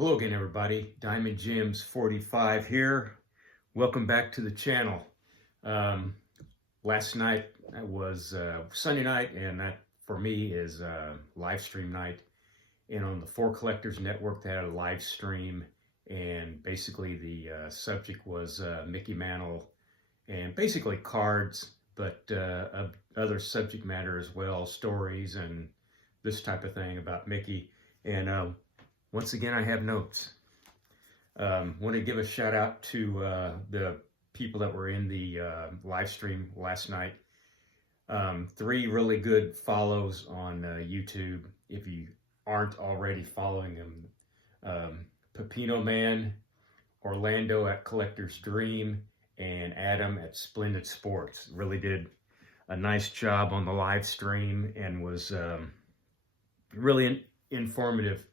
Hello again, everybody. Diamond Gems 45 here. Welcome back to the channel. Last night was Sunday night, and that for me is live stream night. And on the Four Collectors Network, they had a live stream, and basically the subject was Mickey Mantle, and basically cards, but other subject matter as well, stories and this type of thing about Mickey. And once again, I have notes. Want to give a shout out to the people that were in the live stream last night. 3 really good follows on YouTube. If you aren't already following them, Pepino Man, Orlando at Collector's Dream, and Adam at Splendid Sports really did a nice job on the live stream and was really informative.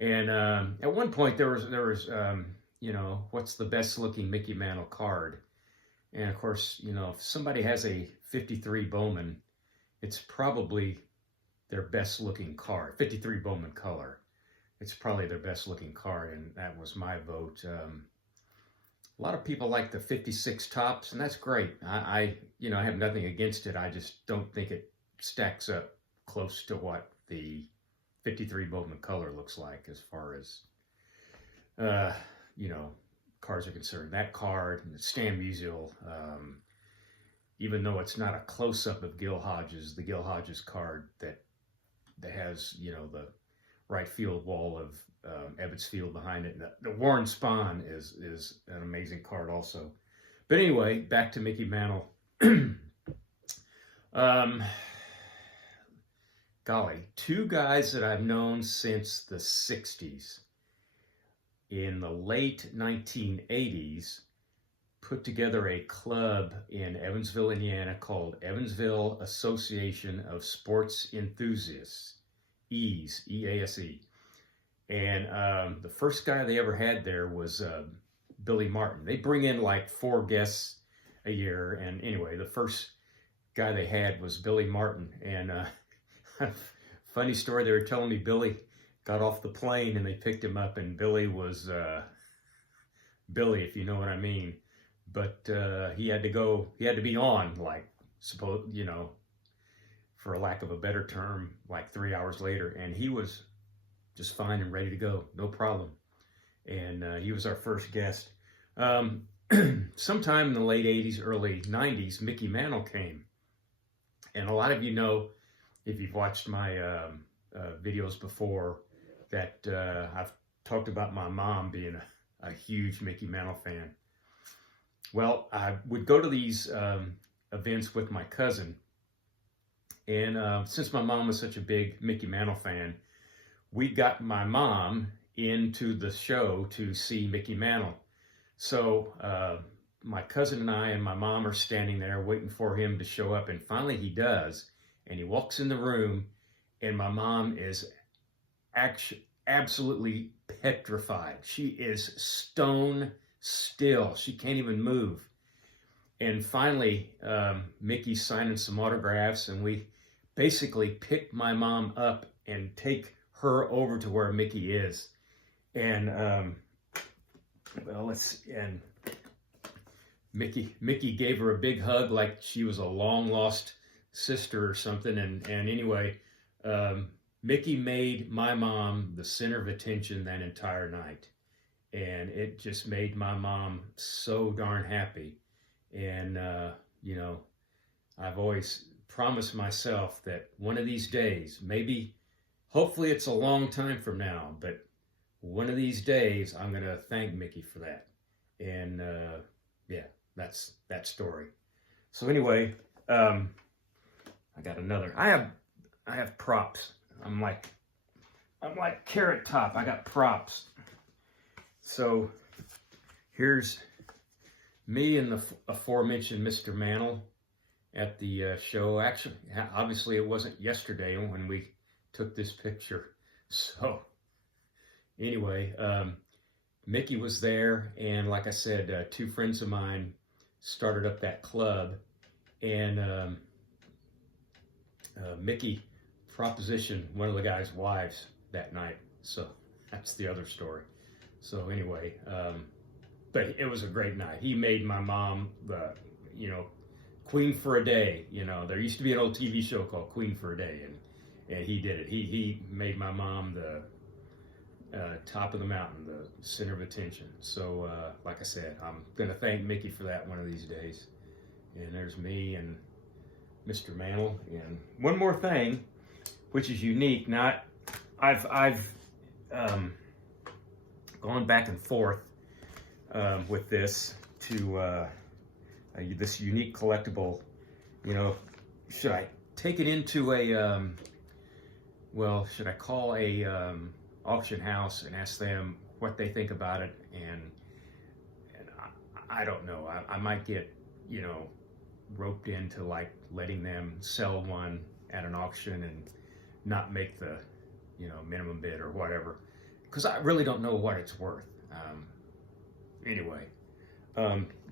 And at one point there was you know, what's the best looking Mickey Mantle card? And of course, you know, if somebody has a 53 Bowman, it's probably their best looking card. 53 Bowman color. It's probably their best looking card, and that was my vote. A lot of people like the 56 Tops, and that's great. I you know, I have nothing against it. I just don't think it stacks up close to what the 53 Bowman color looks like as far as, you know, cards are concerned. That card, Stan Musial, even though it's not a close-up of Gil Hodges, the Gil Hodges card that has, you know, the right field wall of Ebbets Field behind it. And the Warren Spahn is an amazing card also. But anyway, back to Mickey Mantle. Golly, 2 guys that I've known since the 60s, in the late 1980s, put together a club in Evansville, Indiana called Evansville Association of Sports Enthusiasts, EASE, E-A-S-E. And the first guy they ever had there was Billy Martin. They bring in like 4 guests a year, and anyway, the first guy they had was Billy Martin. And funny story, they were telling me Billy got off the plane and they picked him up, and Billy was Billy, if you know what I mean. But he had to be on, like, you know, for a lack of a better term, like 3 hours later, and he was just fine and ready to go, no problem. And he was our first guest. Sometime in the late 80s, early 90s, Mickey Mantle came. And a lot of you know, if you've watched my videos before, that I've talked about my mom being a huge Mickey Mantle fan. Well, I would go to these events with my cousin, and since my mom was such a big Mickey Mantle fan, we got my mom into the show to see Mickey Mantle. So my cousin and I and my mom are standing there waiting for him to show up, and finally he does. And he walks in the room, and my mom is absolutely petrified. She is stone still. She can't even move. And finally, Mickey's signing some autographs, and we basically pick my mom up and take her over to where Mickey is. And and Mickey gave her a big hug like she was a long lost sister or something. And anyway, Mickey made my mom the center of attention that entire night, and it just made my mom so darn happy. And you know, I've always promised myself that one of these days, maybe, hopefully it's a long time from now, but one of these days I'm gonna thank Mickey for that. And yeah, that's that story. So anyway, I got another. I have props. I'm like Carrot Top. I got props. So here's me and the aforementioned Mr. Mantle at the show. Actually, obviously it wasn't yesterday when we took this picture. So anyway, Mickey was there, and like I said, 2 friends of mine started up that club, and Mickey propositioned one of the guy's wives that night. So that's the other story. So anyway, but it was a great night. He made my mom the, you know, Queen for a Day. You know, there used to be an old TV show called Queen for a Day, and he did it. He made my mom the top of the mountain, the center of attention. So like I said, I'm gonna thank Mickey for that one of these days. And there's me and Mr. Mantle. And one more thing, which is unique. Not, I've gone back and forth with this to this unique collectible. You know, should I take it into a well, should I call a auction house and ask them what they think about it? And I don't know. I might get, you know, roped into like letting them sell one at an auction and not make the, you know, minimum bid or whatever, because I really don't know what it's worth.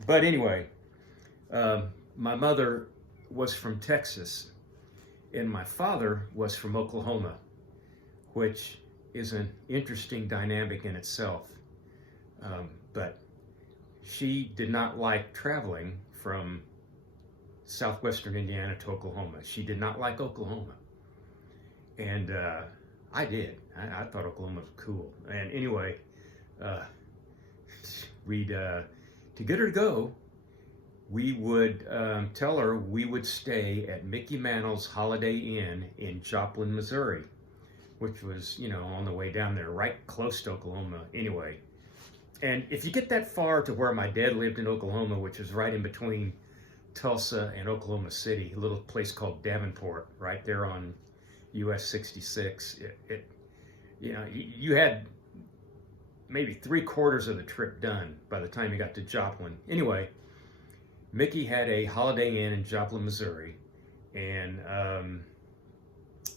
But anyway, my mother was from Texas and my father was from Oklahoma, which is an interesting dynamic in itself. But she did not like traveling from southwestern Indiana to Oklahoma. She did not like Oklahoma. And I did. I thought Oklahoma was cool. And anyway, to get her to go, we would tell her we would stay at Mickey Mantle's Holiday Inn in Joplin, Missouri, which was, you know, on the way down there, right close to Oklahoma anyway. And if you get that far to where my dad lived in Oklahoma, which is right in between Tulsa and Oklahoma City, a little place called Davenport, right there on US 66, you know, you had maybe 3/4 of the trip done by the time you got to Joplin. Anyway, Mickey had a Holiday Inn in Joplin, Missouri, and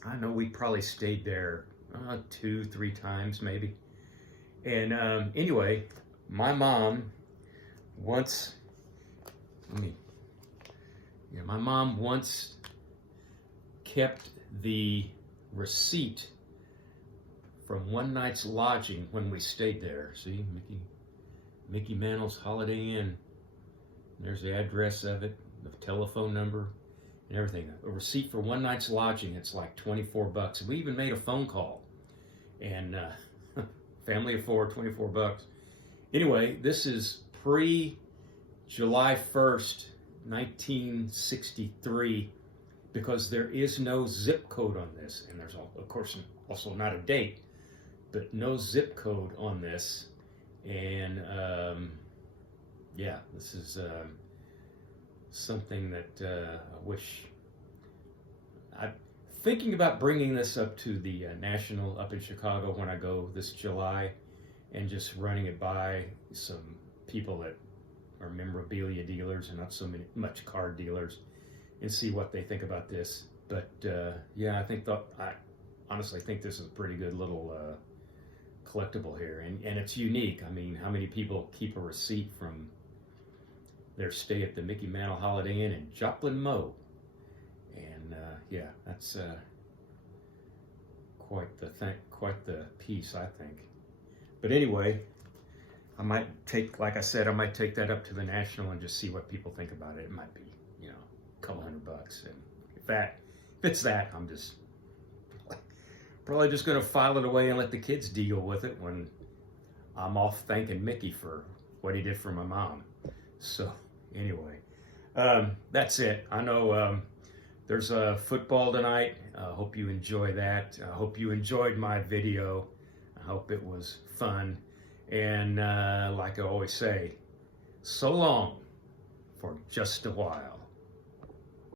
I know we probably stayed there 2-3 times maybe. And anyway, my mom once, my mom once kept the receipt from one night's lodging when we stayed there. See, Mickey Mantle's Holiday Inn. There's the address of it, the telephone number, and everything. A receipt for one night's lodging, it's like $24. We even made a phone call. And family of 4, $24. Anyway, this is pre-July 1st, 1963, because there is no zip code on this. And there's, of course, also not a date, but no zip code on this. And yeah, this is something that I wish. I'm thinking about bringing this up to the National up in Chicago when I go this July, and just running it by some people that are memorabilia dealers and not so much card dealers, and see what they think about this. But yeah, I honestly think this is a pretty good little collectible here, and it's unique. I mean, how many people keep a receipt from their stay at the Mickey Mantle Holiday Inn in Joplin, Mo? And yeah, that's quite the piece, I think. But anyway, I might take, like I said, I might take that up to the National and just see what people think about it. It might be, you know, a couple $100. And if it's that, I'm just probably just going to file it away and let the kids deal with it when I'm off thanking Mickey for what he did for my mom. So anyway, that's it. I know there's a football tonight. I hope you enjoy that. I hope you enjoyed my video. I hope it was fun. And like I always say, so long for just a while.